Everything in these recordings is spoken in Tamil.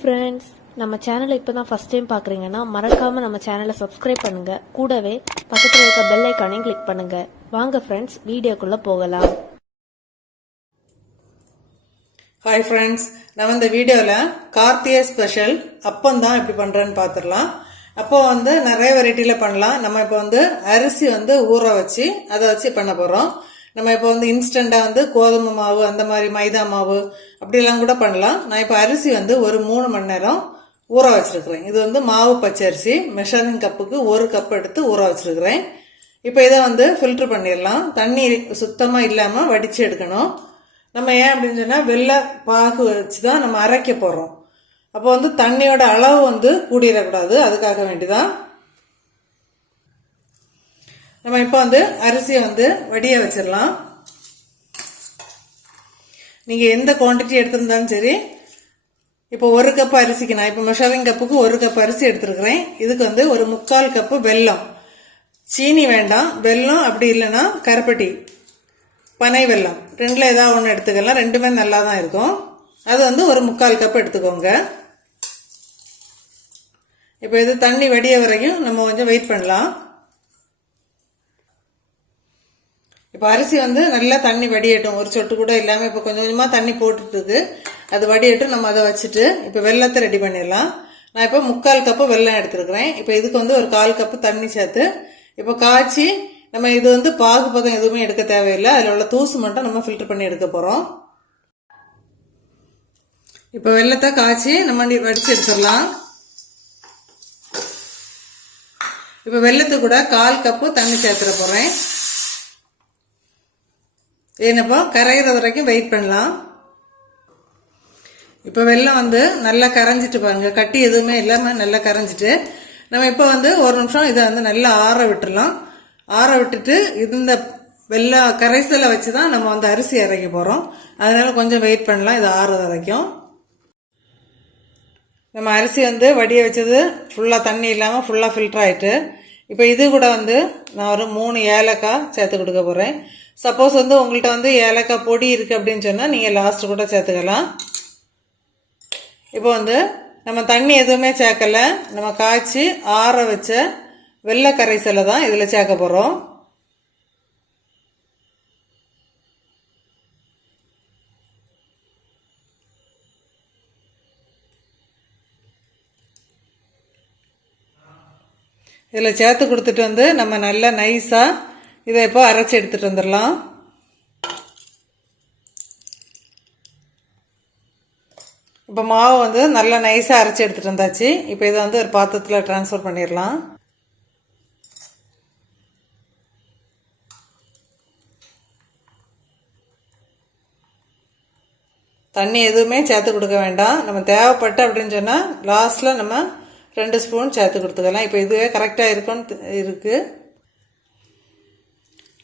ஃப்ரெண்ட்ஸ், நம்ம சேனலை இப்போ தான் ஃபஸ்ட் டைம் பார்க்குறீங்கன்னா மறக்காமல் நம்ம சேனலை சப்ஸ்கிரைப் பண்ணுங்கள். கூடவே பக்கத்தில் இருக்க பெல் ஐக்கானையும் கிளிக் பண்ணுங்கள். வாங்க ஃப்ரெண்ட்ஸ், வீடியோக்குள்ளே போகலாம். ஹாய் ஃப்ரெண்ட்ஸ், நம்ம இந்த வீடியோவில் கார்த்திகை ஸ்பெஷல் அப்பம் தான் எப்படி பண்ணுறேன்னு பார்த்துடலாம். அப்போ நிறைய வெரைட்டியில் பண்ணலாம். நம்ம இப்போ அரிசி ஊற வச்சு அதை வச்சு பண்ண போகிறோம். நம்ம இப்போ இன்ஸ்டண்ட்டாக கோதுமை மாவு, அந்த மாதிரி மைதா மாவு அப்படிலாம் கூட பண்ணலாம். நான் இப்போ அரிசி ஒரு 3 மணி நேரம் ஊற வச்சுருக்கிறேன். இது மாவு பச்சரிசி. மெஷரிங் கப்புக்கு 1 கப் எடுத்து ஊற வச்சுருக்கிறேன். இப்போ இதை ஃபில்ட்ரு பண்ணிடலாம். தண்ணி சுத்தமாக இல்லாமல் வடித்து எடுக்கணும். நம்ம ஏன் அப்படின்னு சொன்னால் வெள்ளை பாகு வச்சு தான் நம்ம அரைக்க போகிறோம். அப்போ தண்ணியோட அளவு கூடிடக்கூடாது. அதுக்காக வேண்டிதான் நம்ம இப்போ அரிசியை வடிய வச்சிடலாம். நீங்கள் எந்த குவான்டிட்டி எடுத்திருந்தாலும் சரி. இப்போ 1 கப் அரிசிக்கு நான் இப்போ மெஷரிங் கப்புக்கு 1 கப் அரிசி எடுத்துருக்கிறேன். இதுக்கு ஒரு 3/4 கப்பு வெல்லம். சீனி வேண்டாம், வெல்லம் அப்படி இல்லைன்னா கருப்பட்டி, பனை வெல்லம், ரெண்டில் ஏதாவது ஒன்று எடுத்துக்கலாம். ரெண்டுமே நல்லா தான் இருக்கும். அது ஒரு 3/4 கப் எடுத்துக்கோங்க. இப்போ இது தண்ணி வடிய வரைக்கும் நம்ம கொஞ்சம் வெயிட் பண்ணலாம். இப்போ அரிசி நல்லா தண்ணி வடியட்டும். ஒரு சொட்டு கூட இல்லாமல் இப்போ கொஞ்சம் கொஞ்சமாக தண்ணி போட்டுட்டு அது வடியட்டும். நம்ம அதை வச்சுட்டு இப்போ வெல்லத்தை ரெடி பண்ணிடலாம். நான் இப்போ 3/4 கப்பு வெல்லம் எடுத்துருக்கிறேன். இப்போ இதுக்கு ஒரு 1/4 கப்பு தண்ணி சேர்த்து இப்போ காய்ச்சி நம்ம இது பாகு பதம் எதுவுமே எடுக்க தேவையில்லை. அதில் உள்ள தூசு மட்டும் நம்ம ஃபில்டர் பண்ணி எடுக்க போகிறோம். இப்போ வெல்லத்தை காய்ச்சி நம்ம வடித்து எடுத்துடலாம். இப்போ வெல்லத்துக்கு கூட 1/4 கப்பு தண்ணி சேர்த்துட போகிறேன். ஏன்னப்போ கரைகிற வரைக்கும் வெயிட் பண்ணலாம். இப்போ வெல்லம் நல்லா கரைஞ்சிட்டு பாருங்க. கட்டி எதுவுமே இல்லாமல் நல்லா கரைஞ்சிட்டு நம்ம இப்போ 1 நிமிஷம் இதை நல்லா ஆற விட்டுடலாம். ஆற விட்டுட்டு இந்த வெள்ளை கரைசலை வச்சு தான் நம்ம அரிசி அரைக்க போகிறோம். அதனால கொஞ்சம் வெயிட் பண்ணலாம். இது ஆறுற வரைக்கும். நம்ம அரிசி வடிய வச்சது ஃபுல்லாக தண்ணி இல்லாமல் ஃபுல்லாக ஃபில்டர் ஆகிட்டு இப்போ இது கூட நான் ஒரு 3 ஏலக்காய் சேர்த்து கொடுக்க போகிறேன். சப்போஸ் உங்கள்கிட்ட ஏலக்காய் பொடி இருக்குது அப்படின்னு சொன்னால் நீங்கள் லாஸ்ட்டு கூட சேர்த்துக்கலாம். இப்போ நம்ம தண்ணி எதுவுமே சேர்க்கலை. நம்ம காய்ச்சி ஆற வச்ச வெள்ளை கரைசலை தான் இதில் சேர்க்க போகிறோம். இதில் சேர்த்து கொடுத்துட்டு நம்ம நல்லா நைஸாக இதை இப்போ அரைச்சி எடுத்துகிட்டு வந்துடலாம். இப்போ மாவு நல்லா நைஸாக அரைச்சி எடுத்துகிட்டு வந்தாச்சு. இப்போ இதை ஒரு பாத்திரத்தில் ட்ரான்ஸ்ஃபர் பண்ணிடலாம். தண்ணி எதுவுமே சேர்த்து கொடுக்க வேண்டாம். நம்ம தேவைப்பட்ட அப்படின்னு சொன்னால் லாஸ்ட்டில் நம்ம 2 ஸ்பூன் சேர்த்து கொடுத்துக்கலாம். இப்போ இதுவே கரெக்டாக இருக்குது.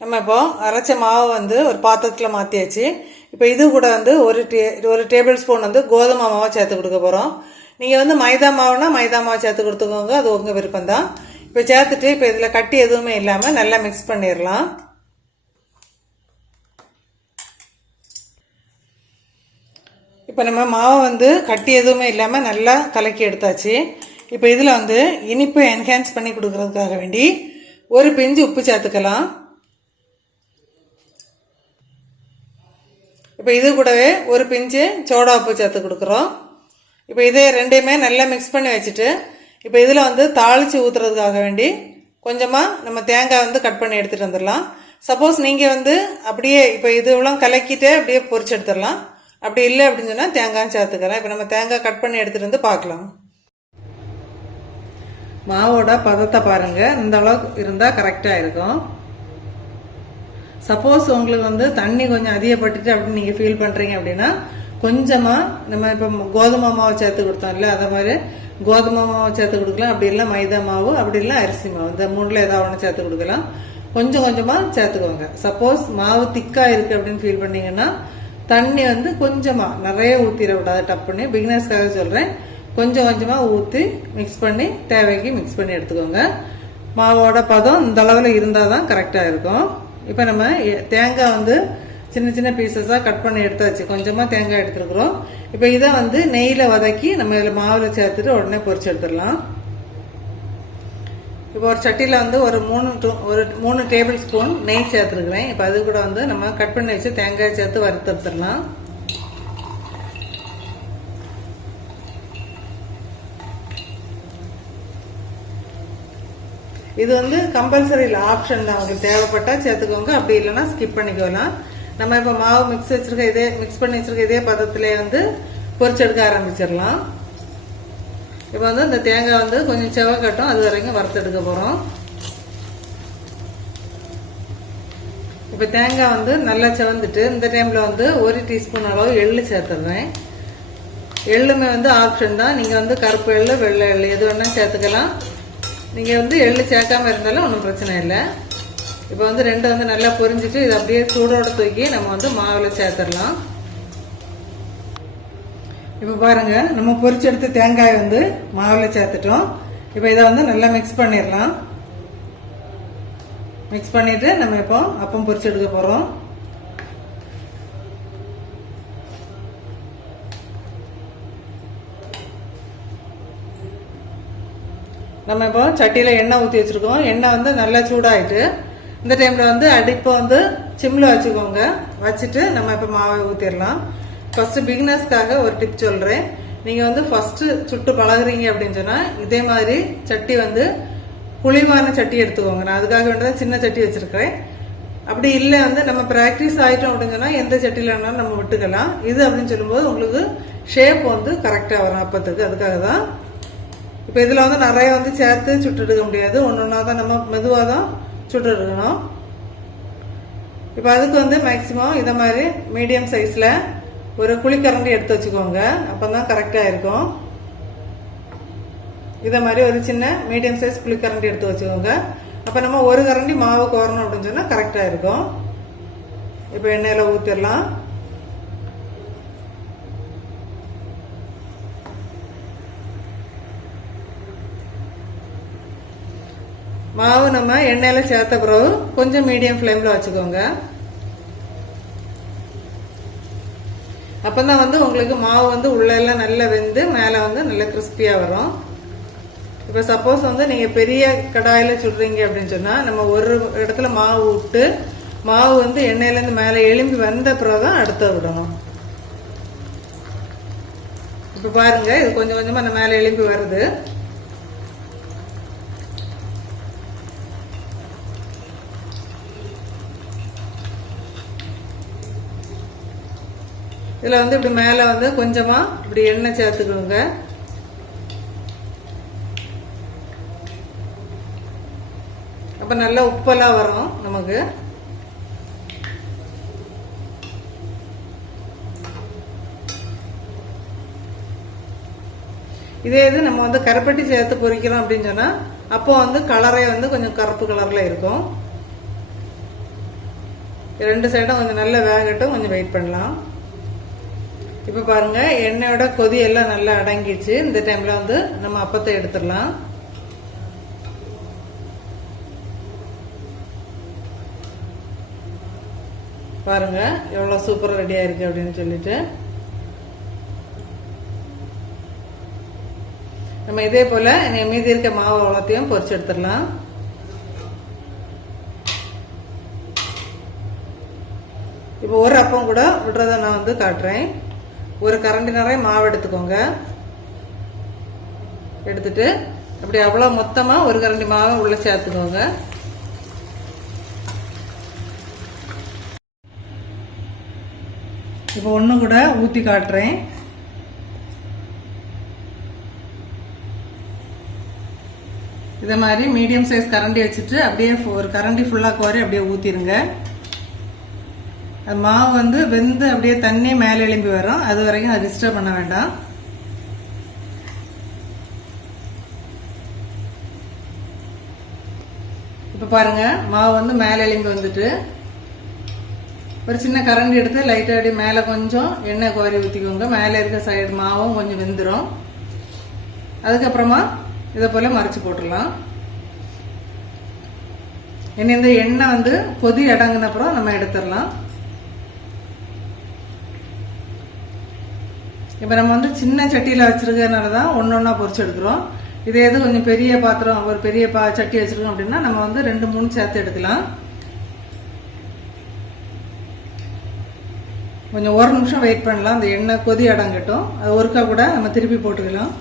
நம்ம இப்போ அரைச்ச மாவு ஒரு பாத்திரத்தில் மாற்றியாச்சு. இப்போ இது கூட ஒரு டேபிள் ஸ்பூன் கோதுமை மாவை சேர்த்து கொடுக்க போகிறோம். நீங்கள் மைதா மாவுனா மைதா மாவு சேர்த்து கொடுத்துக்கோங்க. அது உங்கள் விருப்பம்தான். இப்போ சேர்த்துட்டு இப்போ இதில் கட்டி எதுவுமே இல்லாமல் நல்லா மிக்ஸ் பண்ணிடலாம். இப்போ நம்ம மாவை கட்டி எதுவுமே இல்லாமல் நல்லா கலக்கி எடுத்தாச்சு. இப்போ இதில் இனிப்பு என்ஹான்ஸ் பண்ணி கொடுக்கறதுக்காக வேண்டி ஒரு பிஞ்சு உப்பு சேர்த்துக்கலாம். இப்போ இது கூடவே ஒரு பிஞ்சு சோடா உப்பு சேர்த்து கொடுக்குறோம். இப்போ இதே ரெண்டையுமே நல்லா மிக்ஸ் பண்ணி வச்சுட்டு இப்போ இதில் தாளித்து ஊற்றுறதுக்காக வேண்டி கொஞ்சமாக நம்ம தேங்காய் கட் பண்ணி எடுத்துகிட்டு வந்துடலாம். சப்போஸ் நீங்கள் அப்படியே இப்போ இதுவெல்லாம் கலக்கிட்டே அப்படியே பொரிச்சு எடுத்துடலாம். அப்படி இல்லை அப்படின்னு சொன்னால் தேங்காய் சேர்த்துக்கலாம். இப்போ நம்ம தேங்காய் கட் பண்ணி எடுத்துகிட்டு பார்க்கலாம். மாவோட பதத்தை பாருங்கள். இந்த அளவுக்கு இருந்தால் கரெக்டாக இருக்கும். சப்போஸ் உங்களுக்கு தண்ணி கொஞ்சம் அதிகப்பட்டுட்டு அப்படின்னு நீங்கள் ஃபீல் பண்ணுறீங்க அப்படின்னா கொஞ்சமாக நம்ம இப்போ கோதுமை மாவு சேர்த்து கொடுத்தோம் இல்லை, அதை மாதிரி கோதுமை மாவு சேர்த்து கொடுக்கலாம். அப்படி இல்லை மைதா மாவு, அப்படி இல்லை அரிசி மாவு, இந்த 3ல் ஏதாவது ஒன்று சேர்த்து கொடுக்கலாம். கொஞ்சம் கொஞ்சமாக சேர்த்துக்கோங்க. சப்போஸ் மாவு திக்காக இருக்குது அப்படின்னு ஃபீல் பண்ணிங்கன்னா தண்ணி கொஞ்சமாக நிறைய ஊற்றிட விடாது. டப்புன்னு பிகினர்ஸ்க்காக சொல்கிறேன். கொஞ்சம் கொஞ்சமாக ஊற்றி மிக்ஸ் பண்ணி தேவைக்கு மிக்ஸ் பண்ணி எடுத்துக்கோங்க. மாவோட பதம் இந்த அளவில் இருந்தால் தான் கரெக்டாக இருக்கும். இப்போ நம்ம தேங்காய் சின்ன சின்ன பீசஸாக கட் பண்ணி எடுத்தாச்சு. கொஞ்சமாக தேங்காய் எடுத்துருக்குறோம். இப்போ இதை வந்து நெய்யில் வதக்கி நம்ம இதில் மாவில் சேர்த்துட்டு உடனே பொரிச்சு எடுத்துடலாம். இப்போ ஒரு சட்டியில் வந்து ஒரு 3 டேபிள் ஸ்பூன் நெய் சேர்த்துருக்குறேன். இப்போ அது கூட வந்து நம்ம கட் பண்ணி வச்சு தேங்காய் சேர்த்து வறுத்து எடுத்துடலாம். இது வந்து கம்பல்சரி இல்லை, ஆப்ஷன் தான். உங்களுக்கு தேவைப்பட்டால் சேர்த்துக்கோங்க, அப்படி இல்லைன்னா ஸ்கிப் பண்ணிக்கலாம். நம்ம இப்போ மாவு மிக்ஸ் பண்ணி வச்சிருக்க இதே பதத்திலே வந்து பொரிச்செடுக்க ஆரம்பிச்சிடலாம். இப்போ வந்து இந்த தேங்காய் வந்து கொஞ்சம் செவக்கட்டும், அது வரைக்கும் வறுத்தெடுக்க போகிறோம். இப்போ தேங்காய் வந்து நல்லா செவந்துட்டு இந்த டைமில் வந்து 1 டீஸ்பூன் அளவு எள்ளு சேர்த்துடுறேன். எள்ளுமே வந்து ஆப்ஷன் தான். நீங்கள் வந்து கருப்பு எள்ளு வெள்ளை எள்ளு எது வேணால் சேர்த்துக்கலாம். நீங்கள் வந்து எள்ளு சேர்க்காமல் இருந்தாலும் ஒன்றும் பிரச்சனை இல்லை. இப்போ வந்து ரெண்டு வந்து நல்லா பொரிஞ்சிட்டு இதை அப்படியே சூடோடு தூக்கி நம்ம வந்து மாவில் சேர்த்துடலாம். இப்போ பாருங்கள், நம்ம பொரிச்சு எடுத்த தேங்காய் வந்து மாவில் சேர்த்துட்டோம். இப்போ இதை வந்து நல்லா மிக்ஸ் பண்ணிடலாம். மிக்ஸ் பண்ணிவிட்டு நம்ம இப்போ அப்பம் பொரிச்சு எடுக்க போகிறோம். நம்ம இப்போ சட்டியில் எண்ணெய் ஊற்றி வச்சுருக்கோம். எண்ணெய் வந்து நல்லா சூடாகிட்டு இந்த டைமில் வந்து அடுப்பை வந்து சிம்மில் வச்சுக்கோங்க. வச்சுட்டு நம்ம இப்போ மாவை ஊற்றிடலாம். ஃபஸ்ட்டு பிகினர்ஸ்க்காக ஒரு டிப் சொல்கிறேன். நீங்கள் வந்து ஃபஸ்ட்டு சுட்டு பழகுறீங்க அப்படின்னு சொன்னால் இதே மாதிரி சட்டி வந்து குழிவான சட்டி எடுத்துக்கோங்க. நான் அதுக்காக வேண்டியதான் சின்ன சட்டி வச்சுருக்கிறேன். அப்படி இல்லை வந்து நம்ம ப்ராக்டிஸ் ஆகிட்டோம் அப்படின்னு சொன்னால் எந்த சட்டியில் வேணாலும் நம்ம விட்டுக்கலாம். இது அப்படின்னு சொல்லும்போது உங்களுக்கு ஷேப் வந்து கரெக்டாக வரும் அப்பத்துக்கு. அதுக்காக தான். இப்போ இதில் வந்து நிறைய வந்து சேர்த்து சுட்டு எடுக்க முடியாது. ஒன்று தான் நம்ம மெதுவாக தான் சுட்டு எடுக்கணும். இப்போ அதுக்கு வந்து மேக்ஸிமம் இதை மாதிரி மீடியம் சைஸில் ஒரு குழிக்கரண்டி எடுத்து வச்சுக்கோங்க. அப்போ தான் கரெக்டாக இருக்கும். இதை மாதிரி ஒரு சின்ன மீடியம் சைஸ் குழிக்கரண்டி எடுத்து வச்சுக்கோங்க. அப்போ நம்ம ஒரு கரண்டி மாவு கோரணும் அப்படின்னு சொன்னால் கரெக்டாக இருக்கும். இப்போ எண்ணெயில் ஊற்றிடலாம். மாவு நம்ம எண்ணெயில் சேர்த்த பிறகு கொஞ்சம் மீடியம் ஃப்ளேமில் வச்சுக்கோங்க. அப்போ தான் வந்து உங்களுக்கு மாவு வந்து உள்ளெல்லாம் நல்லா வெந்து மேலே வந்து நல்லா கிறிஸ்பியாக வரும். இப்போ சப்போஸ் வந்து நீங்கள் பெரிய கடாயில் சுடுறீங்க அப்படின்னு சொன்னால் நம்ம ஒரு இடத்துல மாவு விட்டு மாவு வந்து எண்ணெயிலேருந்து மேலே எலும்பி வந்த பிறகு தான் அடுத்த விடணும். இப்போ பாருங்கள், இது கொஞ்சம் கொஞ்சமாக அந்த மேலே எலும்பி வருது. இதில் வந்து இப்படி மேலே வந்து கொஞ்சமாக இப்படி எண்ணெய் சேர்த்துக்கோங்க. அப்போ நல்லா உப்பெல்லாம் வரும் நமக்கு. இதே இது நம்ம வந்து கருப்பட்டி சேர்த்து பொரிக்கிறோம் அப்படின்னு சொன்னால் அப்போ வந்து கலரே வந்து கொஞ்சம் கருப்பு கலரில் இருக்கும். ரெண்டு சைடும் கொஞ்சம் நல்லா வேகட்டும், கொஞ்சம் வெயிட் பண்ணலாம். இப்போ பாருங்கள், எண்ணெயோட கொதி எல்லாம் நல்லா அடங்கிடுச்சு. இந்த டைமில் வந்து நம்ம அப்பத்தை எடுத்துடலாம். பாருங்கள் எவ்வளோ சூப்பராக ரெடியாக இருக்குது அப்படின்னு சொல்லிட்டு நம்ம இதே போல் மீதி இருக்க மாவு அவ்வளோத்தையும் பொரிச்சு எடுத்துடலாம். இப்போ ஒரு அப்பம் கூட விடுறத நான் வந்து காட்டுறேன். ஒரு கரண்டி நிறைய மாவு எடுத்துக்கோங்க. எடுத்துட்டு அப்படி அவ்வளோ மொத்தமாக ஒரு கரண்டி மாவை உள்ளே சேர்த்துக்கோங்க. இப்போ ஒன்று கூட ஊற்றி காட்டுறேன். இதை மாதிரி மீடியம் சைஸ் கரண்டி வச்சுட்டு அப்படியே ஒரு கரண்டி ஃபுல்லாக கோரி அப்படியே ஊற்றிடுங்க. அது மாவு வந்து வெந்து அப்படியே தண்ணி மேலே எழும்பி வரும். அது வரைக்கும் அதை டிஸ்டர்ப் பண்ண வேண்டாம். இப்போ பாருங்கள், மாவு வந்து மேலே எழும்பி வந்துட்டு ஒரு சின்ன கரண்டி எடுத்து லைட்டாக அப்படியே மேலே கொஞ்சம் எண்ணெய் கோரி ஊற்றிக்கோங்க. மேலே இருக்க சைடு மாவும் கொஞ்சம் வெந்துடும். அதுக்கப்புறமா இதை போல் மறைச்சி போட்டுடலாம். இந்த எண்ணெய் வந்து கொதி அடங்கின அப்புறம் நம்ம எடுத்துடலாம். இப்போ நம்ம வந்து சின்ன சட்டியில் வச்சுருக்கிறதுனால தான் ஒன்று ஒன்றா பொரிச்சு எடுக்கிறோம். இதே இது கொஞ்சம் பெரிய பாத்திரம், ஒரு பெரிய சட்டி வச்சுருக்கோம் அப்படின்னா நம்ம வந்து 2-3 சேர்த்து எடுக்கலாம். கொஞ்சம் ஒரு நிமிஷம் வெயிட் பண்ணலாம், அந்த எண்ணெய் கொதி அடங்கட்டும். அது ஒருக்கா கூட நம்ம திருப்பி போட்டுக்கலாம்.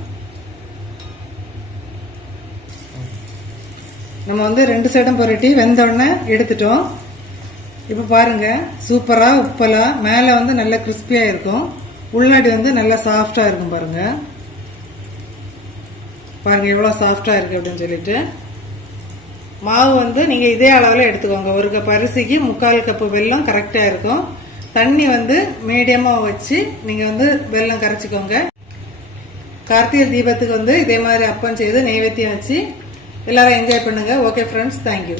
நம்ம வந்து 2 சைடும் புரட்டி வெந்தோடனே எடுத்துட்டோம். இப்போ பாருங்க, சூப்பராக உப்பலாக மேலே வந்து நல்லா கிறிஸ்பியாக இருக்கும், உள்நாடி வந்து நல்லா சாஃப்டாக இருக்கும். பாருங்க எவ்வளோ சாஃப்டாக இருக்குது அப்படின்னு சொல்லிட்டு. மாவு வந்து நீங்கள் இதே அளவில் எடுத்துக்கோங்க. 1 கப் அரிசிக்கு 3/4 கப்பு வெல்லம் கரெக்டாக இருக்கும். தண்ணி வந்து மீடியமாக வச்சு நீங்கள் வந்து வெல்லம் கரைச்சிக்கோங்க. கார்த்திகை தீபத்துக்கு வந்து இதே மாதிரி அப்பம் செய்து நெய்வேத்தியம் வச்சு எல்லாரும் என்ஜாய் பண்ணுங்க. Okay friends, thank you.